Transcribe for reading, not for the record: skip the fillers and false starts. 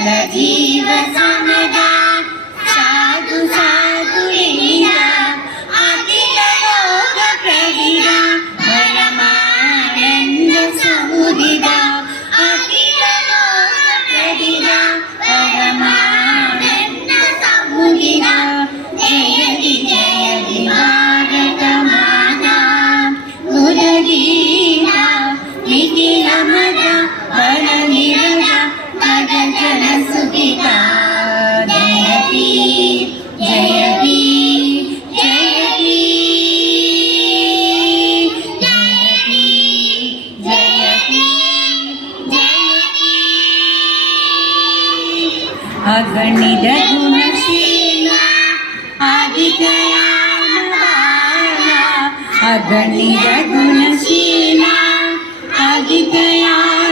जीव समदा साधु साधु अखिल लोक प्रदिदा परमानंद समुदिदा अखिल लोक प्रदिदा परमानंद समुदिदा जयति जयति भारत माता मुरलीला निखिल मद बल निरज मद जन सुखिता जयति जयति जयति जयति जयति जयति अगणित गुणशीला आदिदयालुवाला अगणित गुणशीला आदिदयालुवाला